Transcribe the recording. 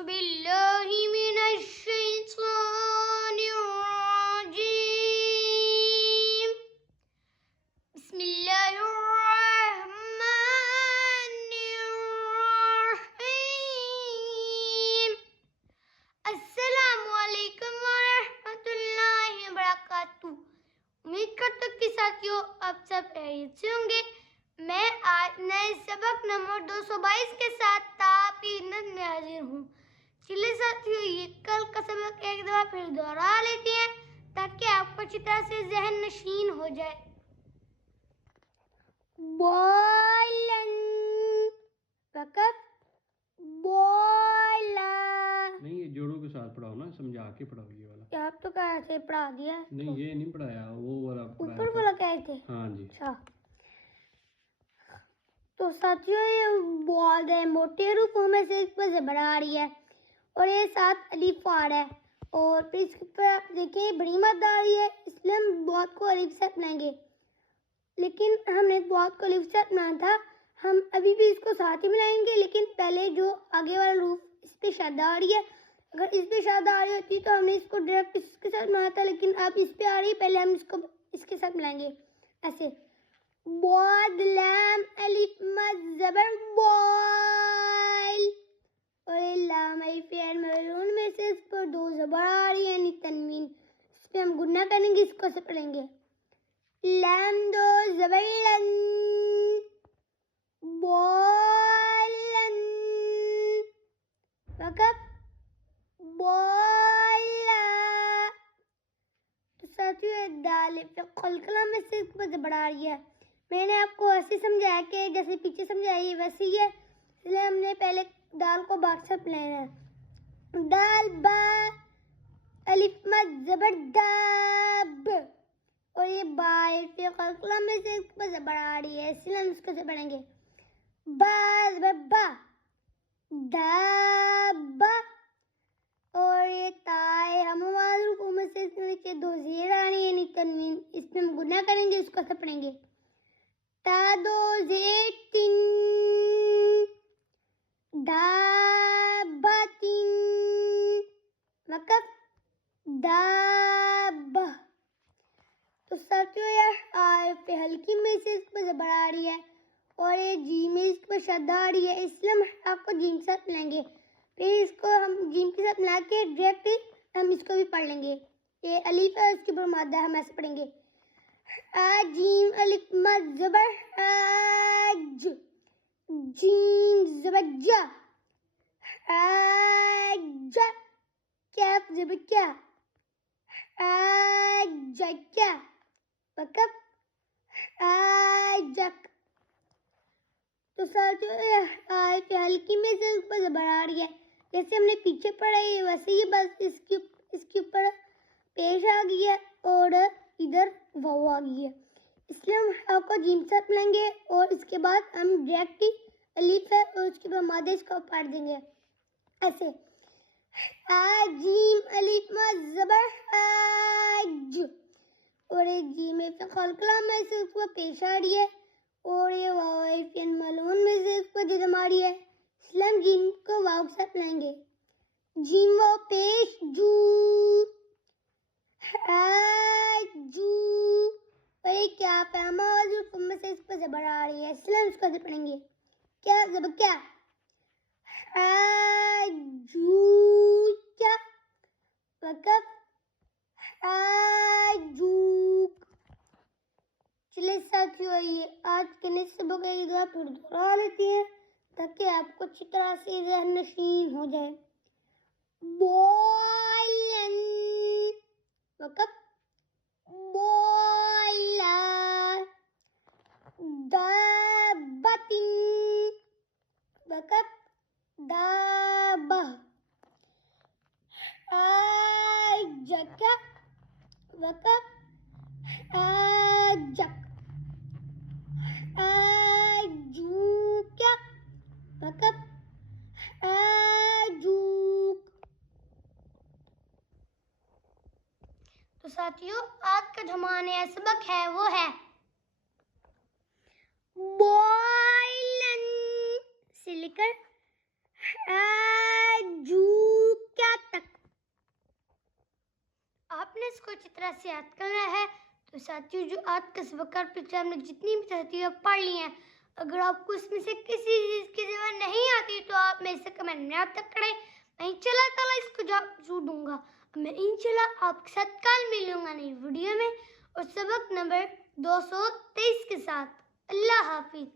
باللہ من الشیطان الرجیم بسم اللہ الرحمن الرحیم السلام علیکم ورحمۃ اللہ وبرکاتہ۔ امید کرتا ہوں کہ ساتھیوں آپ سب خیریت سے ہوں گے۔ میں آج نئے سبق نمبر 222 کے ساتھ آپ کی خدمت میں حاضر ہوں۔ چلیے ساتھیوں، یہ کل کا سبق ایک دفعہ پھر دوہرا لیتے ہیں تاکہ آپ کو اچھی طرح سے ذہن نشین ہو جائے۔ بولن وقف بولا نہیں، یہ جوڑوں کے ساتھ پڑھاؤ نا، سمجھا کے پڑھاؤ یہ والا۔ آپ تو کیسے پڑھا دیا؟ نہیں، یہ نہیں پڑھایا، وہ والا اوپر والا کہتے تھے؟ ہاں جی۔ اچھا، تو ساتھیوں یہ بول ہے موٹے حروفوں میں سے اس پر زبر آ رہی ہے اور یہ ساتھ الف آ رہا ہے، اور پھر اس پر آپ دیکھیں یہ بڑی مد آ رہی ہے، اس لیے ہم بہت کو الف سے ملائیں گے، لیکن ہم نے بہت کو الف سے ملانا تھا، ہم ابھی بھی اس کو ساتھ ہی ملائیں گے، لیکن پہلے جو آگے والا حروف اس پہ شادہ آ رہی ہے، اگر اس پہ شادہ آ رہی ہوتی تو ہم نے اس کو ڈائریکٹ اس کے ساتھ ملانا تھا، لیکن اب اس پہ آ رہی ہے، پہلے ہم اس کو اس کے ساتھ ملائیں گے ایسے۔ بود لام الف مد زبر بوائل، اور لام الف فعل ملعون میں سے اس پر دو زبر آ رہی ہے یعنی تنوین، اس پہ ہم گنہ کریں گے، اس کو سے پڑھیں گے لام دو زبر لن بولن وقف بولا۔ تو ساتھیوں دال پہ قلقلہ میں سے اس پر زبر آ رہی ہے، میں نے آپ کو ایسے سمجھایا کہ جیسے پیچھے سمجھائی ویسے ہی ہے، اس لیے ہم نے پہلے دال کو باغ سے لینا ہے۔ دال با الف مد زبر داب، اور یہ با پہ قلقلہ میں سے اس پر زبر آ رہی ہے، اس لیے ہم اس کو سے پڑھیں گے با زبر با دابا، اور یہ تائے ہم حروفوں میں سے اس نیچے دو زیر آنی یعنی تنوین، اس میں ہم گنہ کریں گے، اس کو سے پڑھیں گے تا دو زیر تن دابتن وقف دابہ۔ تو ساتھیوں یہ پہ ہلکی میں سے اس پر زبر آ رہی ہے اور یہ جیم میں اس پر شدہ آ رہی ہے، اس لیے ہم آپ کو جیم کے ساتھ ملائیں گے، پھر اس کو ہم جیم کے ساتھ ملا کے ڈائریکٹ ہم اس کو بھی پڑھ لیں گے۔ یہ الف ہے، اس کے اوپر مادہ ہم ایسے پڑھیں گے جیم الف مد زبر آج، جیم زبر جا آج، کیف زبر کیا آج کیا وقف آجک۔ تو ساتھیوں آیت ہلکی میں سے اس پر زبر آ رہی ہے، جیسے ہم نے پیچھے پڑھا ہے ویسے ہی، بس اس کے اوپر پیش آ گئی ہے اور ادھر واو آ گئی ہے، اس لیے ہم آپ کو جیم ساتھ ملیں گے اور اس کے بعد ہم ڈائریکٹ الف ہے اور اس کے بعد مادہ اس کو پڑھ دیں گے ایسے جیم الف مد زبر آج، اور یہ جیم پہ قلقلہ میں سے اس کو پیش آ رہی ہے اور یہ واو فعل ملعون میں سے اس پر جزم آ رہی ہے، اس لیے ہم جیم کو واو کے ساتھ لائیں گے جیم واو پیش جو جو، اور یہ کیا پیما حروف میں سے اس پر زبر آ رہی ہے، اس لیے ہم اس کو سے پڑھیں گے کیا زبر کیا جو کیا وقف آجوک۔ چلے ساتھیوں، یہ آج کے نئے سبق ایک دفعہ پھر دوہرا لیتے ہیں تاکہ آپ کو اچھی طرح سے ذہن نشین ہو جائے۔ بولن وقف بولا، دابتن وقف دابہ، آجک وقف آجک، آجوک وقف آجوک۔ تو ساتھیوں آج کا جو ہمارا نیا سبق ہے وہ ہے بوائلن سے لے کر آجو آپ نے اس کو اچھی طرح سے یاد کرنا ہے. تو ساتھیوں جو آج کا سبق اور پچھلے ہم نے جتنی بھی ترتیبیں پڑھ لی ہیں، اگر آپ کو اس میں سے کسی چیز کی زبان نہیں آتی تو آپ میں سے کمنٹ میں آپ تک کریں. میں انشاءاللہ تعالیٰ اس کو جواب ضرور دوں گا. میں انشاءاللہ آپ کے ساتھ کل ملوں گا نئی ویڈیو میں اور سبق نمبر 223 کے ساتھ. اللہ حافظ.